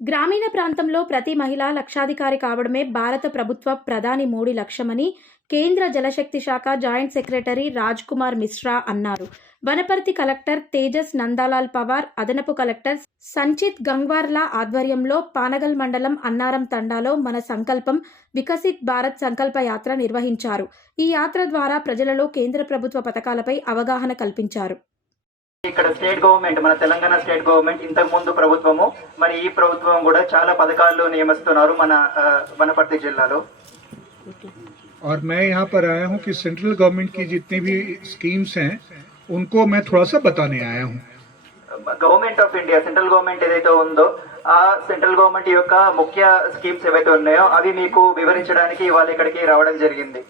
గ్రామీణ ప్రాంతంలో ప్రతి మహిళ లక్షాధికారి కావడమే భారత ప్రభుత్వ ప్రధాని మోడీ లక్ష్యమని కేంద్ర జలశక్తి శాఖ జాయింట్ సెక్రటరీ రాజ్ కుమార్ మిశ్రా అన్నారు. వనపర్తి కలెక్టర్ తేజస్ నందాలాల్ పవార్, అదనపు కలెక్టర్ సంచిత్ గంగ్వార్ల ఆధ్వర్యంలో పానగల్ మండలం అన్నారం తండాలో మన సంకల్పం వికసిత్ భారత్ సంకల్ప యాత్ర నిర్వహించారు. ఈ యాత్ర ద్వారా ప్రజలలో కేంద్ర ప్రభుత్వ పథకాలపై అవగాహన కల్పించారు. ఇక్కడ స్టేట్ గవర్నమెంట్, మన తెలంగాణ స్టేట్ గవర్నమెంట్ ఇంతకు ముందు ప్రభుత్వము, మరి ఈ ప్రభుత్వం కూడా చాలా పథకాలు నియమిస్తున్నారు మన వనపర్తి జిల్లాలో. और मैं यहाँ पर आया हूँ कि सेंट्रल गवर्नमेंट की जितनी भी स्कीम्स हैं उनको मैं थोड़ा सा बताने आया हूँ. Government of India, central government ఏదైతే ఉందో ఆ సెంట్రల్ గవర్నమెంట్ యొక్క ముఖ్య స్కీమ్స్ ఏవైతే ఉన్నాయో అవి మీకు వివరించడానికి ఇవాళ ఇక్కడికి రావడం జరిగింది.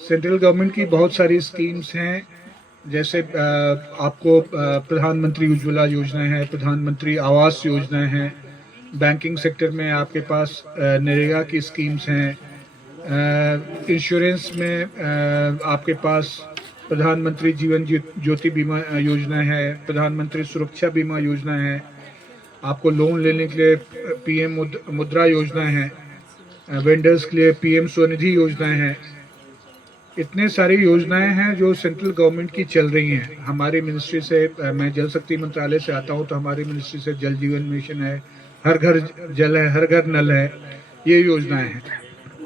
सेंट्रल गवर्नमेंट की बहुत सारी स्कीम्स हैं, जैसे आपको प्रधानमंत्री उज्ज्वला योजना है, प्रधानमंत्री आवास योजना है. बैंकिंग सेक्टर में आपके पास नरेगा की स्कीम्स हैं. इंश्योरेंस में आपके पास प्रधानमंत्री जीवन ज्योति बीमा योजना है, प्रधानमंत्री सुरक्षा बीमा योजना है. आपको लोन लेने के लिए पीएम मुद्रा योजना है. वेंडर्स के लिए पीएम स्वनिधि योजनाएं हैं. इतने सारी योजनाएं हैं जो सेंट्रल गवर्नमेंट की चल रही हैं. हमारी मिनिस्ट्री से, मैं जल शक्ति मंत्रालय से आता हूं, तो हमारी मिनिस्ट्री से जल जीवन मिशन है, हर घर जल है, हर घर नल है, ये योजनाएं हैं.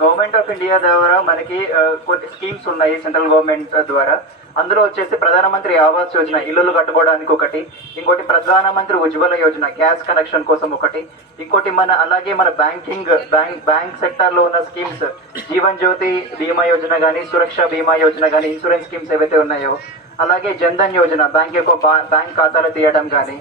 గవర్నమెంట్ ఆఫ్ ఇండియా ద్వారా మనకి కొన్ని స్కీమ్స్ ఉన్నాయి సెంట్రల్ గవర్నమెంట్ ద్వారా. అందులో వచ్చేసి ప్రధానమంత్రి ఆవాస్ యోజన ఇల్లులు కట్టుకోవడానికి ఒకటి, ఇంకోటి ప్రధానమంత్రి ఉజ్వల యోజన గ్యాస్ కనెక్షన్ కోసం ఒకటి, ఇంకోటి అలాగే మన బ్యాంక్ సెక్టార్ లో ఉన్న స్కీమ్స్ జీవన్ జ్యోతి బీమా యోజన కానీ, సురక్ష బీమా యోజన కానీ, ఇన్సూరెన్స్ స్కీమ్స్ ఏవైతే ఉన్నాయో, అలాగే జన్ధన్ యోజన బ్యాంక్ ఖాతాలు తీయడం కానీ,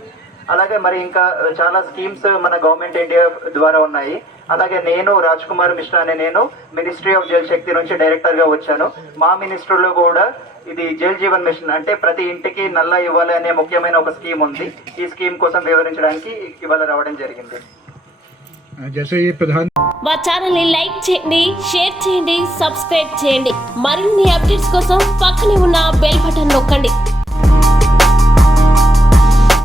అలాగే మరి ఇంకా చాలా స్కీమ్స్ మన గవర్నమెంట్ ఇండియా ద్వారా ఉన్నాయి. అలాగే నేను రాజ్ కుమార్ మిశ్రా అనే నేను మినిస్ట్రీ ఆఫ్ జల్ శక్తి నుంచి డైరెక్టర్ గా వచ్చాను. మా మినిస్ట్రీలో కూడా ఇది జల్ జీవన్ మిషన్ అంటే ప్రతి ఇంటికి నల్లా ఇవ్వాలి అనే ముఖ్యమైన ఒక స్కీమ్ ఉంది. ఈ స్కీమ్ కోసం వివరించడానికి ఇవాళ రావడం జరిగింది. మా ఛానల్ ని లైక్ చేయండి, షేర్ చేయండి, సబ్స్క్రైబ్ చేయండి. మరిన్ని అప్డేట్స్ కోసం పక్కనే ఉన్న బెల్ బటన్ నొక్కండి.